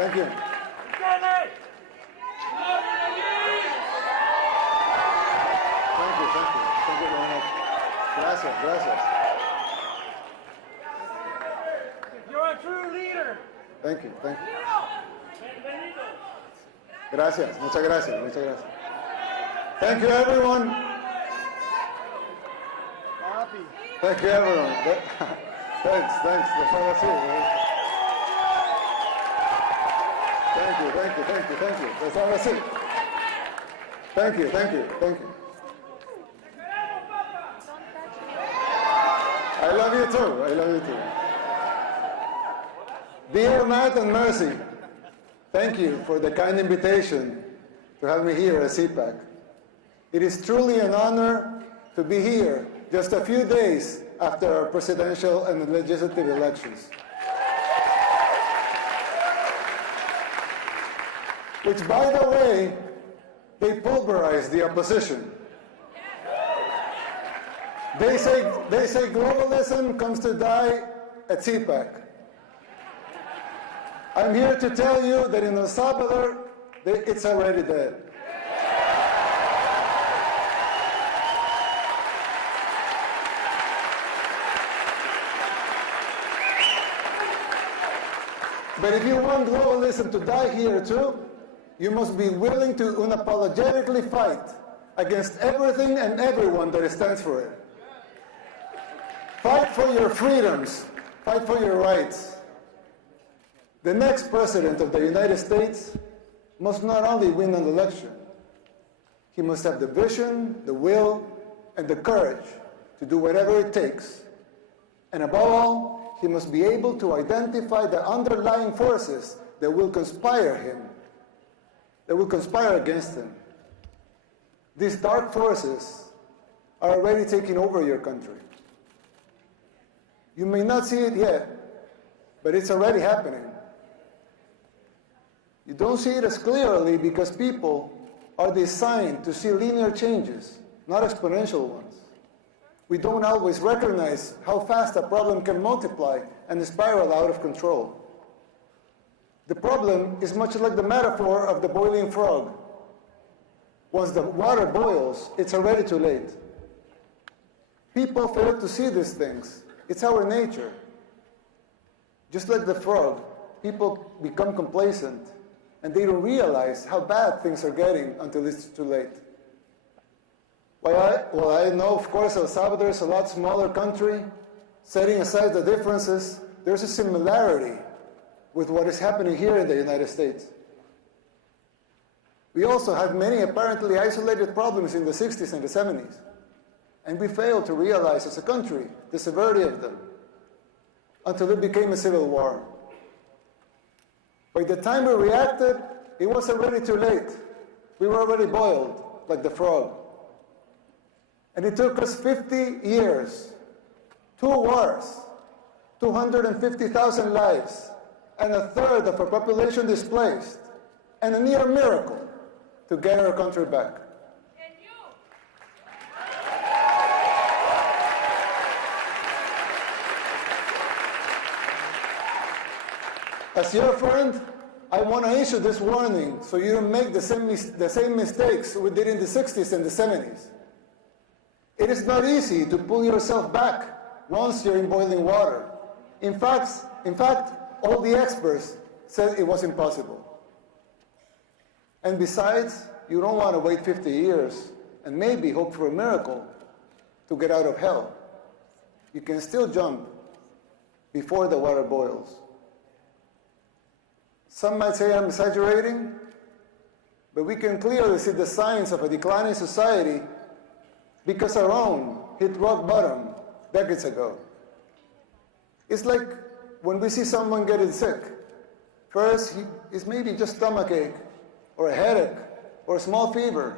Thank you. Thank you very much. Gracias, gracias. You're a true leader. Thank you. Gracias, muchas gracias, muchas gracias. Thank you, everyone. Thank you, everyone. Thanks. That's all I see. Thank you. That's all I see. Thank you. I love you too. Dear Matt and Mercy, thank you for the kind invitation to have me here at CPAC. It is truly an honor to be here just a few days after our presidential and legislative elections, which, by the way, they pulverized the opposition. They say globalism comes to die at CPAC. I'm here to tell you that in El Salvador, it's already dead. But if you want globalism to die here too, you must be willing to unapologetically fight against everything and everyone that stands for it. Fight for your freedoms. Fight for your rights. The next president of the United States must not only win an election, he must have the vision, the will, and the courage to do whatever it takes. And above all, he must be able to identify the underlying forces that will conspire against him. These dark forces are already taking over your country. You may not see it yet, but it's already happening. You don't see it as clearly because people are designed to see linear changes, not exponential ones. We don't always recognize how fast a problem can multiply and spiral out of control. The problem is much like the metaphor of the boiling frog. Once the water boils, it's already too late. People fail to see these things. It's our nature. Just like the frog, people become complacent and they don't realize how bad things are getting until it's too late. Well, I know, of course, El Salvador is a lot smaller country. Setting aside the differences, there's a similarity with what is happening here in the United States. We also had many apparently isolated problems in the 60s and the 70s. And we failed to realize as a country the severity of them until it became a civil war. By the time we reacted, it was already too late. We were already boiled like the frog. And it took us 50 years, 2 wars, 250,000 lives, and a third of our population displaced, and a near miracle to get our country back. As your friend, I want to issue this warning so you don't make the same mistakes we did in the 60s and the 70s. It is not easy to pull yourself back once you're in boiling water. In fact, all the experts said it was impossible. And besides, you don't want to wait 50 years and maybe hope for a miracle to get out of hell. You can still jump before the water boils. Some might say I'm exaggerating, but we can clearly see the signs of a declining society because our own hit rock bottom decades ago. It's like when we see someone getting sick. First, it's maybe just stomachache, or a headache, or a small fever.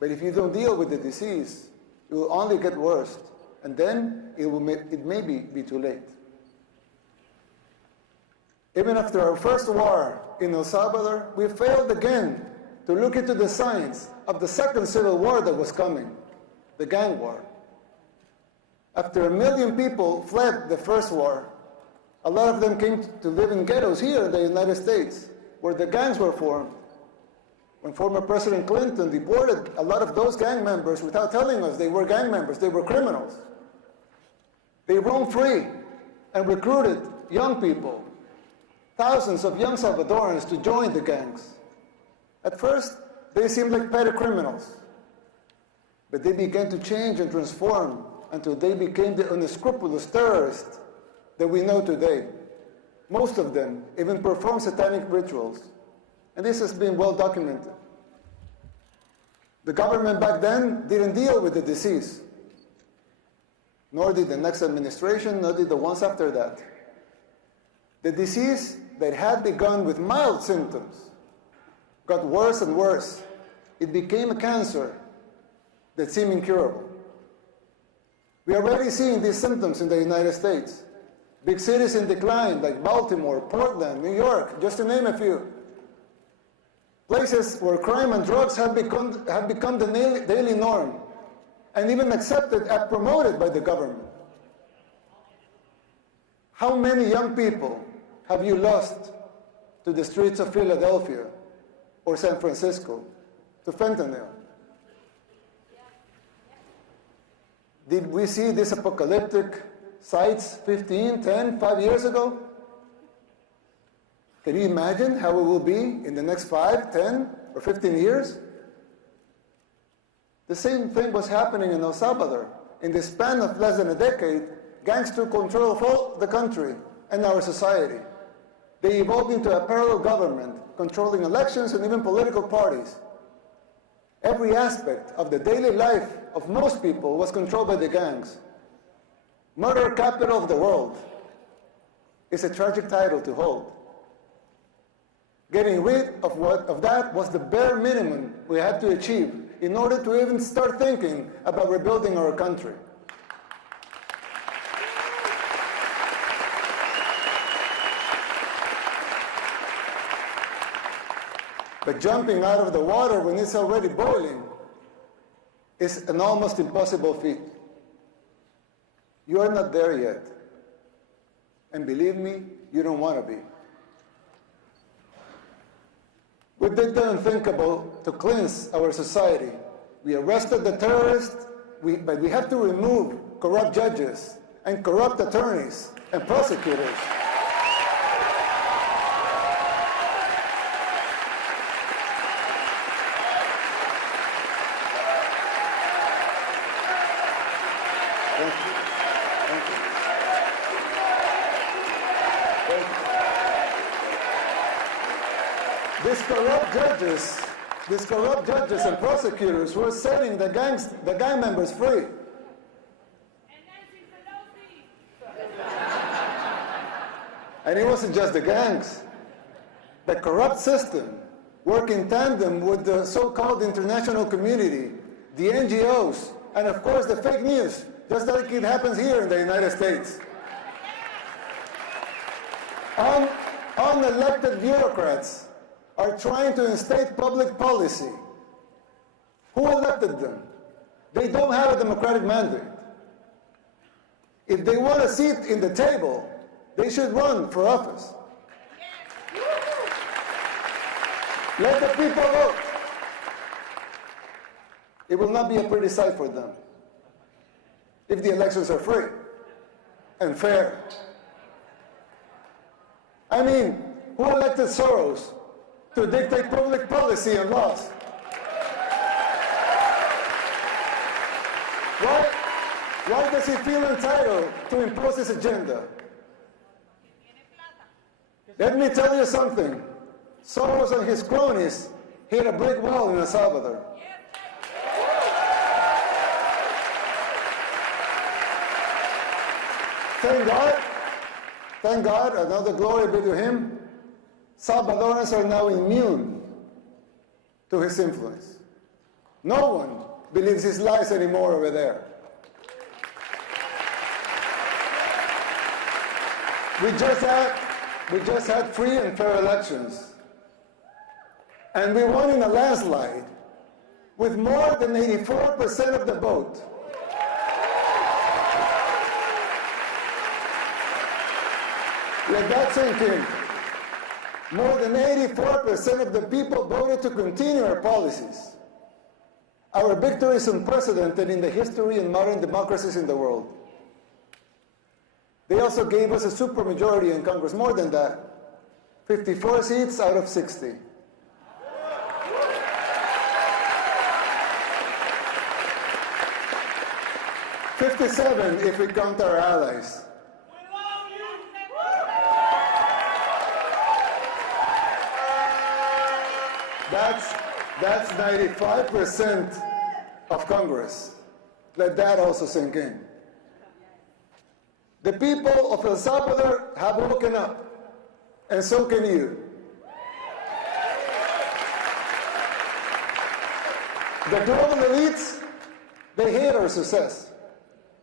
But if you don't deal with the disease, it will only get worse, and then it may be too late. Even after our first war in El Salvador, we failed again to look into the signs of the second civil war that was coming, the gang war. After 1 million people fled the first war, A lot of them came to live in ghettos here in the United States, where the gangs were formed. When former President Clinton deported a lot of those gang members without telling us they were gang members, they were criminals. They roamed free and recruited young people, thousands of young Salvadorans, to join the gangs. At first, they seemed like petty criminals, but they began to change and transform until they became the unscrupulous terrorists that we know today. Most of them even perform satanic rituals, and this has been well documented. The government back then didn't deal with the disease, nor did the next administration, nor did the ones after that. The disease that had begun with mild symptoms got worse and worse. It became a cancer that seemed incurable. We are already seeing these symptoms in the United States. Big cities in decline, like Baltimore, Portland, New York, just to name a few. Places where crime and drugs have become the daily norm, and even accepted and promoted by the government. How many young people have you lost to the streets of Philadelphia or San Francisco, to fentanyl? Did we see these apocalyptic sights 15, 10, 5 years ago? Can you imagine how it will be in the next 5, 10, or 15 years? The same thing was happening in El Salvador. In the span of less than a decade, gangs took control of all the country and our society. They evolved into a parallel government, controlling elections and even political parties. Every aspect of the daily life of most people was controlled by the gangs. Murder capital of the world is a tragic title to hold. Getting rid of that was the bare minimum we had to achieve in order to even start thinking about rebuilding our country. But jumping out of the water when it's already boiling is an almost impossible feat. You are not there yet. And believe me, you don't want to be. We did the unthinkable to cleanse our society. We arrested the terrorists, but we have to remove corrupt judges and corrupt attorneys and prosecutors. These corrupt judges and prosecutors were setting the gang members free. And it wasn't just the gangs. The corrupt system worked in tandem with the so-called international community, the NGOs, and of course the fake news, just like it happens here in the United States. Unelected bureaucrats are trying to instate public policy. Who elected them? They don't have a democratic mandate. If they want a seat in the table, they should run for office. Let the people vote. It will not be a pretty sight for them if the elections are free and fair. I mean, who elected Soros to dictate public policy and laws? Why does he feel entitled to impose his agenda? Let me tell you something. Soros and his cronies hit a brick wall in El Salvador. Thank God, another glory be to him, Salvadorans are now immune to his influence. No one believes his lies anymore over there. We just had free and fair elections. And we won in a landslide with more than 84% of the vote. Let that sink in. More than 84% of the people voted to continue our policies. Our victory is unprecedented in the history and modern democracies in the world. They also gave us a supermajority in Congress, more than that, 54 seats out of 60. "57 if we count our allies. That's 95% of Congress. Let that also sink in. The people of El Salvador have woken up, and so can you. The global elites, they hate our success,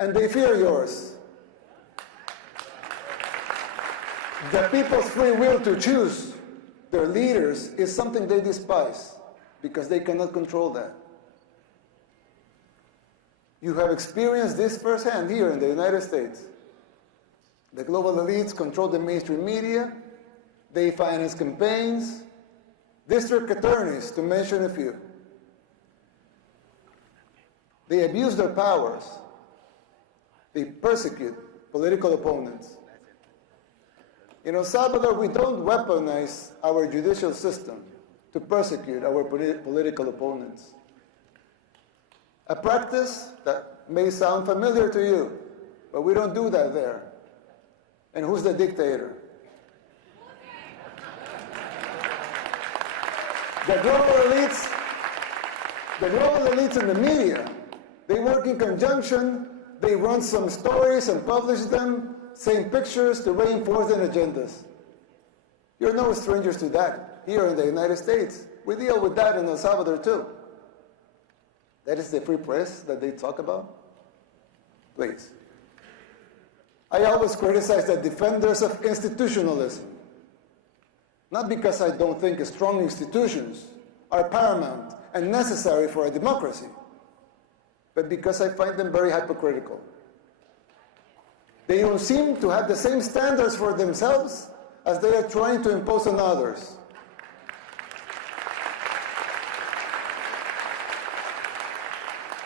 and they fear yours. The people's free will to choose their leaders is something they despise because they cannot control that. You have experienced this firsthand here in the United States. The global elites control the mainstream media, they finance campaigns, district attorneys, to mention a few. They abuse their powers. They persecute political opponents. In El Salvador, we don't weaponize our judicial system to persecute our political opponents. A practice that may sound familiar to you, but we don't do that there. And who's the dictator? The global elites in the media, they work in conjunction, they run some stories and publish them, same pictures to reinforce their agendas. You're no strangers to that here in the United States. We deal with that in El Salvador too. That is the free press that they talk about? Please. I always criticize the defenders of institutionalism. Not because I don't think strong institutions are paramount and necessary for a democracy, but because I find them very hypocritical. They don't seem to have the same standards for themselves as they are trying to impose on others.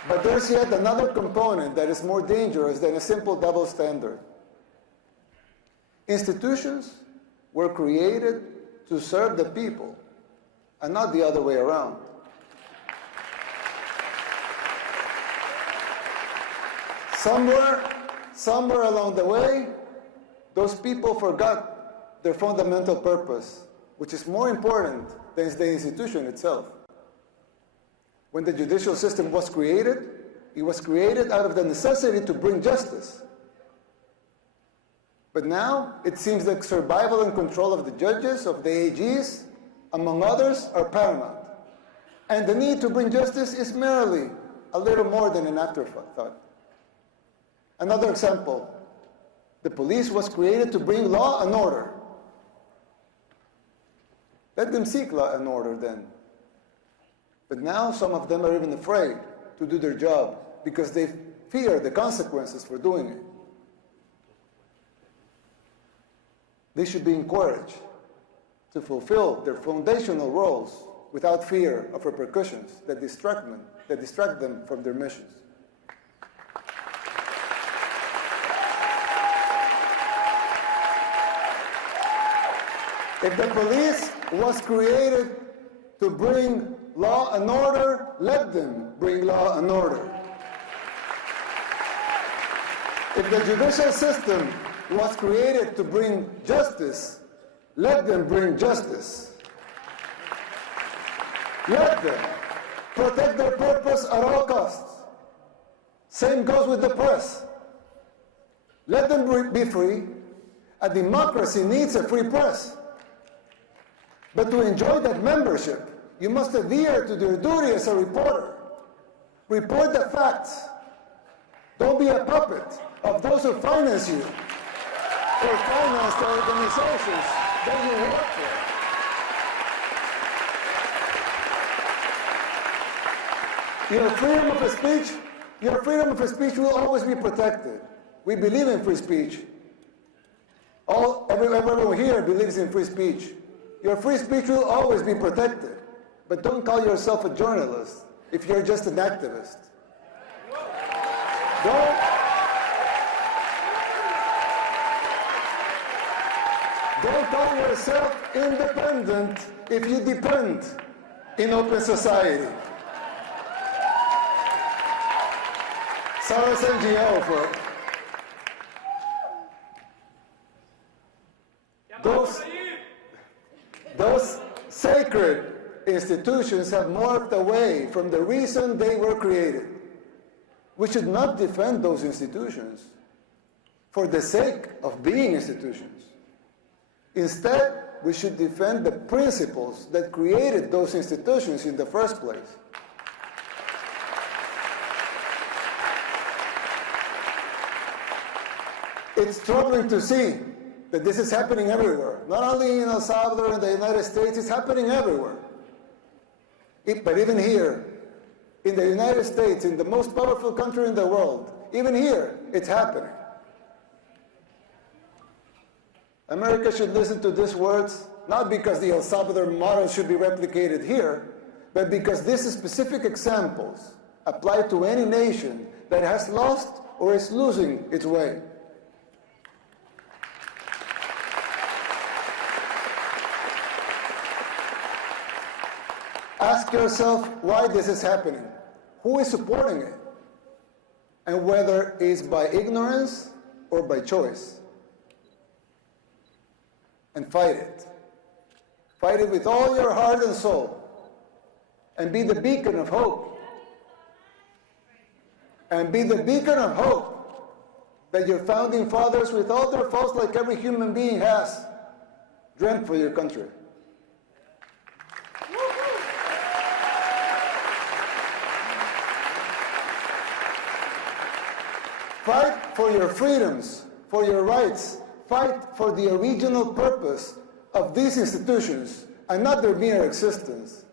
But there's yet another component that is more dangerous than a simple double standard. Institutions were created to serve the people, and not the other way around. Somewhere along the way, those people forgot their fundamental purpose, which is more important than the institution itself. When the judicial system was created, it was created out of the necessity to bring justice. But now, it seems like survival and control of the judges, of the AGs, among others, are paramount. And the need to bring justice is merely a little more than an afterthought. Another example, the police was created to bring law and order. Let them seek law and order then. But now some of them are even afraid to do their job because they fear the consequences for doing it. They should be encouraged to fulfill their foundational roles without fear of repercussions that distract them from their missions. If the police was created to bring law and order, let them bring law and order. If the judicial system was created to bring justice, let them bring justice. Let them protect their purpose at all costs. Same goes with the press. Let them be free. A democracy needs a free press. But to enjoy that membership, you must adhere to your duty as a reporter. Report the facts. Don't be a puppet of those who finance you or finance the organizations that you work for. Your freedom of speech will always be protected. We believe in free speech. Every everyone here believes in free speech. Your free speech will always be protected. But don't call yourself a journalist if you're just an activist. Don't call yourself independent if you depend in open society. Sarah's NGO for those sacred institutions have morphed away from the reason they were created. We should not defend those institutions for the sake of being institutions. Instead, we should defend the principles that created those institutions in the first place. It's troubling to see that this is happening everywhere. Not only in El Salvador and the United States, it's happening everywhere. But even here, in the United States, in the most powerful country in the world, even here, it's happening. America should listen to these words, not because the El Salvador model should be replicated here, but because these specific examples apply to any nation that has lost or is losing its way. Ask yourself why this is happening, who is supporting it, and whether it's by ignorance or by choice. And fight it. Fight it with all your heart and soul, and be the beacon of hope. And be the beacon of hope that your founding fathers, with all their faults like every human being has, dreamt for your country. Fight for your freedoms, for your rights. Fight for the original purpose of these institutions and not their mere existence.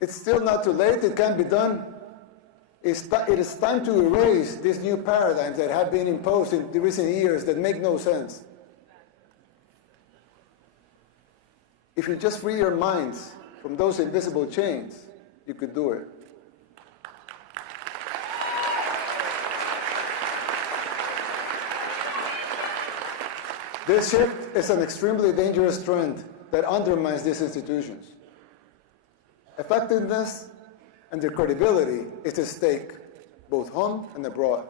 It's still not too late. It can be done. It is time to erase these new paradigms that have been imposed in the recent years that make no sense. If you just free your minds from those invisible chains, you could do it. This shift is an extremely dangerous trend that undermines these institutions. Effectiveness and their credibility is at stake, both home and abroad.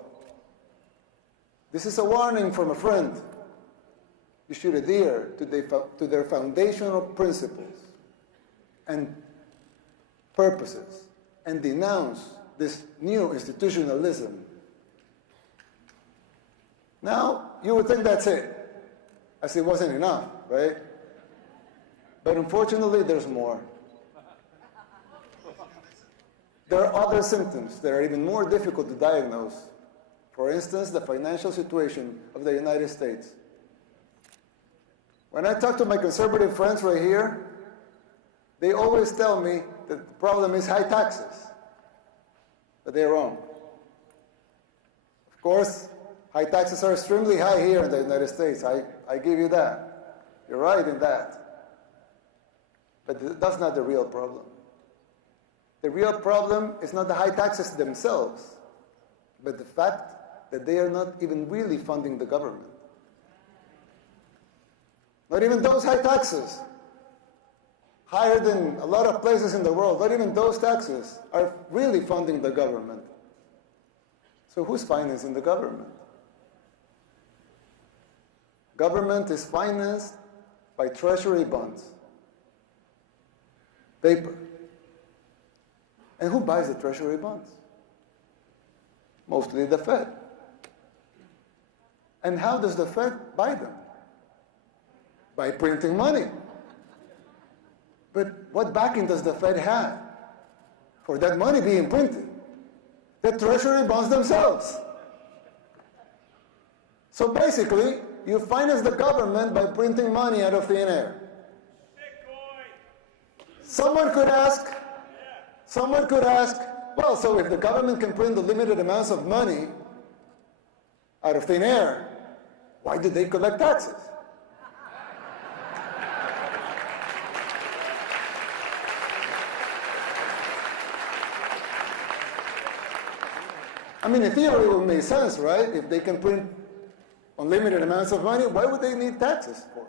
This is a warning from a friend. You should adhere to their foundational principles and purposes and denounce this new institutionalism. Now, you would think that's it, as it wasn't enough, right? But unfortunately, there's more. There are other symptoms that are even more difficult to diagnose. For instance, the financial situation of the United States. When I talk to my conservative friends right here, they always tell me that the problem is high taxes. But they're wrong. Of course, high taxes are extremely high here in the United States. I give you that. You're right in that. But that's not the real problem. The real problem is not the high taxes themselves, but the fact that they are not even really funding the government. Not even those high taxes, higher than a lot of places in the world, not even those taxes are really funding the government. So who's financing the government? Government is financed by treasury bonds, paper. And who buys the treasury bonds? Mostly the Fed. And how does the Fed buy them? By printing money. But what backing does the Fed have for that money being printed? The treasury bonds themselves. So basically, you finance the government by printing money out of thin air. Someone could ask, well, so if the government can print the limited amounts of money out of thin air, Why do they collect taxes? I mean, in theory, it would make sense, right? If they can print unlimited amounts of money, why would they need taxes for?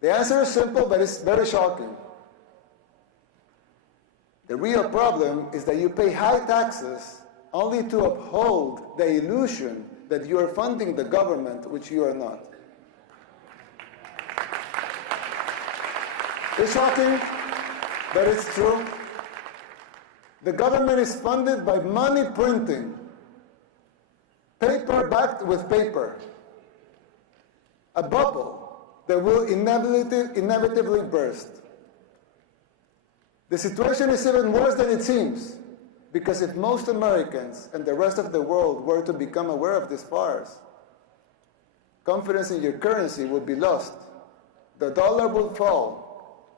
The answer is simple, but it's very shocking. The real problem is that you pay high taxes only to uphold the illusion that you are funding the government, which you are not. It's shocking, but it's true. The government is funded by money printing, paper backed with paper, a bubble that will inevitably burst. The situation is even worse than it seems, because if most Americans and the rest of the world were to become aware of this farce, confidence in your currency would be lost, the dollar would fall,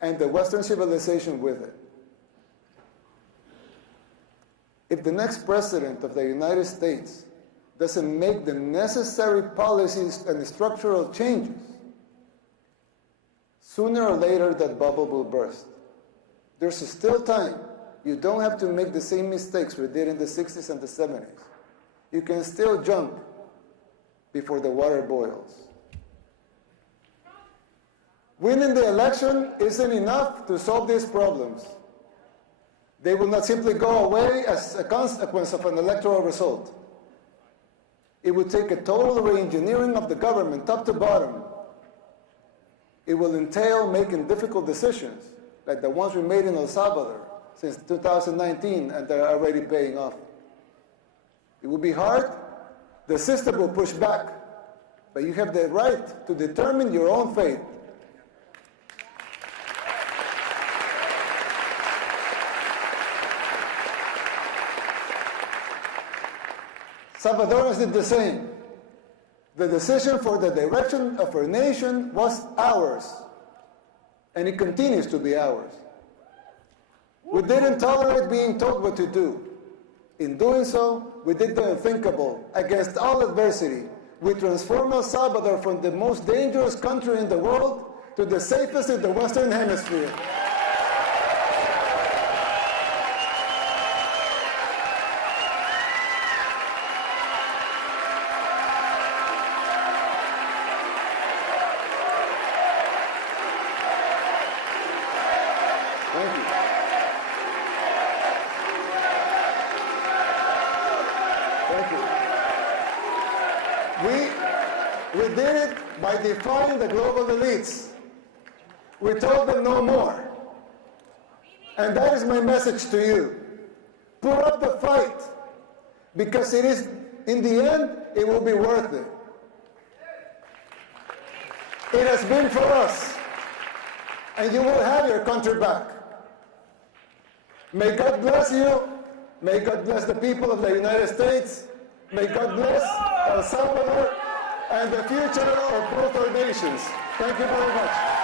and the Western civilization with it. If the next president of the United States doesn't make the necessary policies and structural changes, sooner or later that bubble will burst. There's still time. You don't have to make the same mistakes we did in the 60s and the 70s. You can still jump before the water boils. Winning the election isn't enough to solve these problems. They will not simply go away as a consequence of an electoral result. It would take a total re-engineering of the government, top to bottom. It will entail making difficult decisions, like the ones we made in El Salvador since 2019, and they're already paying off. It will be hard. The system will push back, but you have the right to determine your own fate. Salvadorans did the same. The decision for the direction of our nation was ours, and it continues to be ours. We didn't tolerate being told what to do. In doing so, we did the unthinkable. Against all adversity, we transformed El Salvador from the most dangerous country in the world to the safest in the Western Hemisphere. Thank you. Thank you. We did it by defying the global elites. We told them no more. And that is my message to you. Put up the fight, because it is, in the end, it will be worth it. It has been for us, and you will have your country back. May God bless you. May God bless the people of the United States. May God bless El Salvador and the future of both our nations. Thank you very much.